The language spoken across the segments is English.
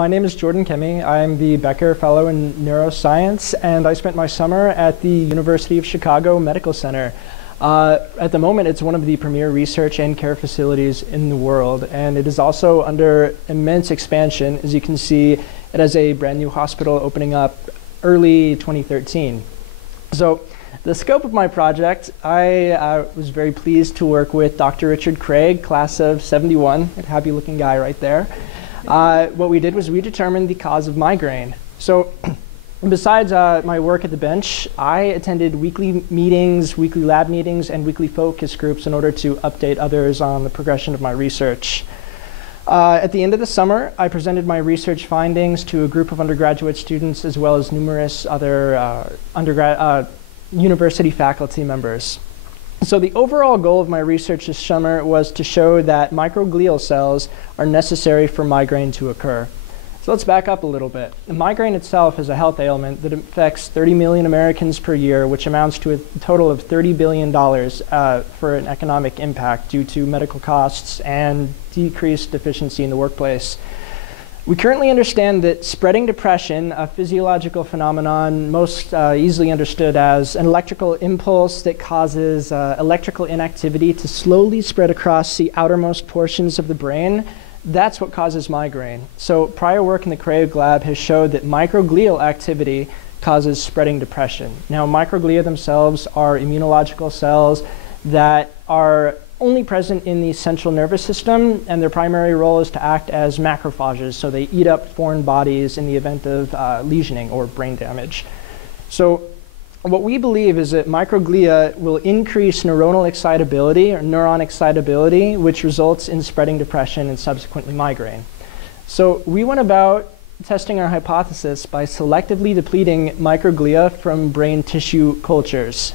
My name is Jordan Kemme. I'm the Becker Fellow in Neuroscience, and I spent my summer at the University of Chicago Medical Center. At the moment, it's one of the premier research and care facilities in the world, and it is also under immense expansion. As you can see, it has a brand new hospital opening up early 2013. So the scope of my project, I was very pleased to work with Dr. Richard Craig, class of 71, a happy looking guy right there. What we did was we determined the cause of migraine. So besides my work at the bench, I attended weekly meetings, weekly lab meetings, and weekly focus groups in order to update others on the progression of my research. At the end of the summer, I presented my research findings to a group of undergraduate students as well as numerous other university faculty members. So the overall goal of my research this summer was to show that microglial cells are necessary for migraine to occur. So let's back up a little bit. The migraine itself is a health ailment that affects 30 million Americans per year, which amounts to a total of $30 billion for an economic impact due to medical costs and decreased efficiency in the workplace. We currently understand that spreading depression, a physiological phenomenon most easily understood as an electrical impulse that causes electrical inactivity to slowly spread across the outermost portions of the brain, that's what causes migraine. So prior work in the Craig lab has showed that microglial activity causes spreading depression. Now, microglia themselves are immunological cells that are only present in the central nervous system, and their primary role is to act as macrophages, so they eat up foreign bodies in the event of lesioning or brain damage. So what we believe is that microglia will increase neuronal excitability or neuron excitability, which results in spreading depression and subsequently migraine. So we went about testing our hypothesis by selectively depleting microglia from brain tissue cultures.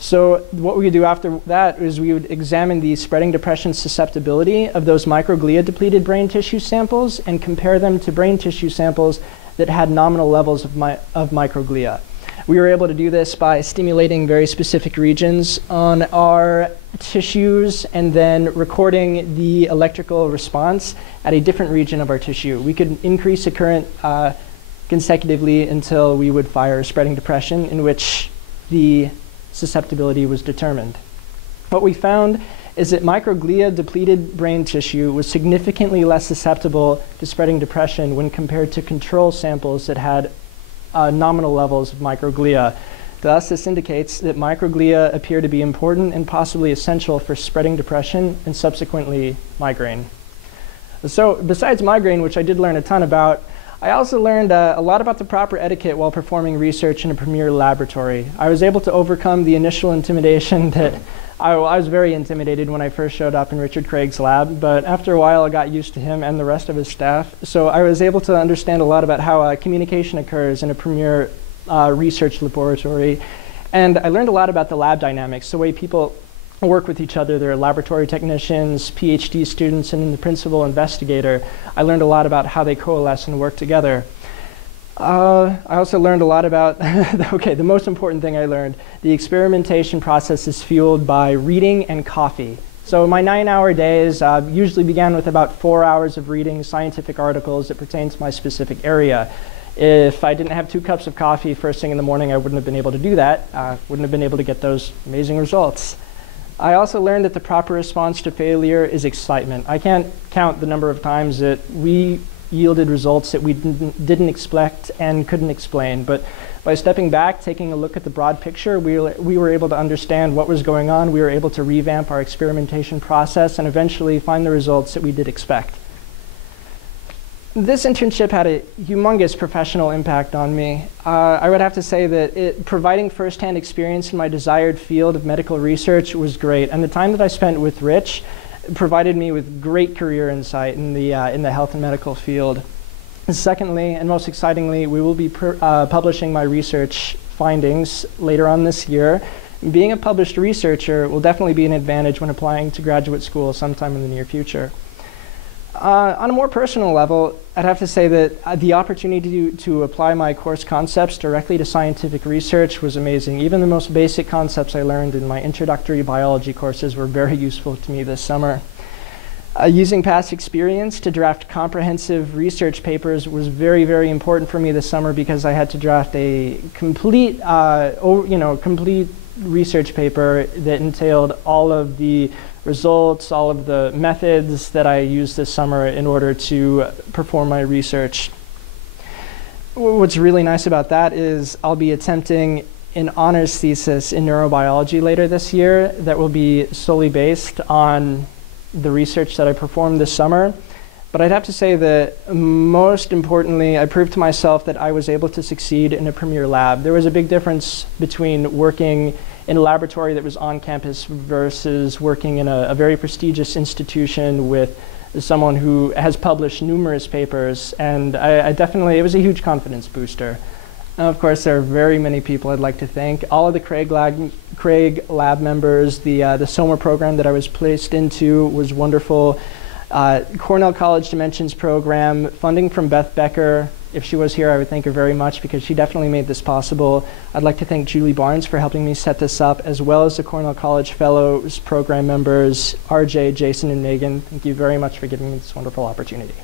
So what we would do after that is we would examine the spreading depression susceptibility of those microglia depleted brain tissue samples and compare them to brain tissue samples that had nominal levels of microglia. We were able to do this by stimulating very specific regions on our tissues and then recording the electrical response at a different region of our tissue. We could increase the current consecutively until we would fire spreading depression, in which the susceptibility was determined. What we found is that microglia depleted brain tissue was significantly less susceptible to spreading depression when compared to control samples that had nominal levels of microglia. Thus, this indicates that microglia appear to be important and possibly essential for spreading depression and subsequently migraine. So besides migraine, which I did learn a ton about, I also learned a lot about the proper etiquette while performing research in a premier laboratory. I was able to overcome the initial intimidation that I was very intimidated when I first showed up in Richard Craig's lab, but after a while I got used to him and the rest of his staff. So I was able to understand a lot about how communication occurs in a premier research laboratory. And I learned a lot about the lab dynamics, the way people work with each other. There are laboratory technicians, PhD students, and the principal investigator. I learned a lot about how they coalesce and work together. I also learned a lot about, the most important thing I learned, the experimentation process is fueled by reading and coffee. So my 9-hour days usually began with about 4 hours of reading scientific articles that pertain to my specific area. If I didn't have 2 cups of coffee first thing in the morning, I wouldn't have been able to do that. Wouldn't have been able to get those amazing results. I also learned that the proper response to failure is excitement. I can't count the number of times that we yielded results that we didn't expect and couldn't explain. But by stepping back, taking a look at the broad picture, we were able to understand what was going on. We were able to revamp our experimentation process and eventually find the results that we did expect. This internship had a humongous professional impact on me. I would have to say that providing firsthand experience in my desired field of medical research was great. And the time that I spent with Rich provided me with great career insight in the health and medical field. And secondly, and most excitingly, we will be publishing my research findings later on this year. Being a published researcher will definitely be an advantage when applying to graduate school sometime in the near future. On a more personal level, I'd have to say that the opportunity to apply my course concepts directly to scientific research was amazing. Even the most basic concepts I learned in my introductory biology courses were very useful to me this summer. Using past experience to draft comprehensive research papers was very, very important for me this summer because I had to draft a complete, complete research paper that entailed all of the results, all of the methods that I used this summer in order to perform my research. What's really nice about that is I'll be attempting an honors thesis in neurobiology later this year that will be solely based on the research that I performed this summer. But I'd have to say that most importantly, I proved to myself that I was able to succeed in a premier lab. There was a big difference between working in a laboratory that was on campus versus working in a very prestigious institution with someone who has published numerous papers. And it was a huge confidence booster. And of course, there are very many people I'd like to thank. All of the Craig lab members, the SOMA program that I was placed into was wonderful. Cornell College Dimensions program, funding from Becker. If she was here, I would thank her very much because she definitely made this possible. I'd like to thank Julie Barnes for helping me set this up, as well as the Cornell College Fellows program members, RJ, Jason, and Megan. Thank you very much for giving me this wonderful opportunity.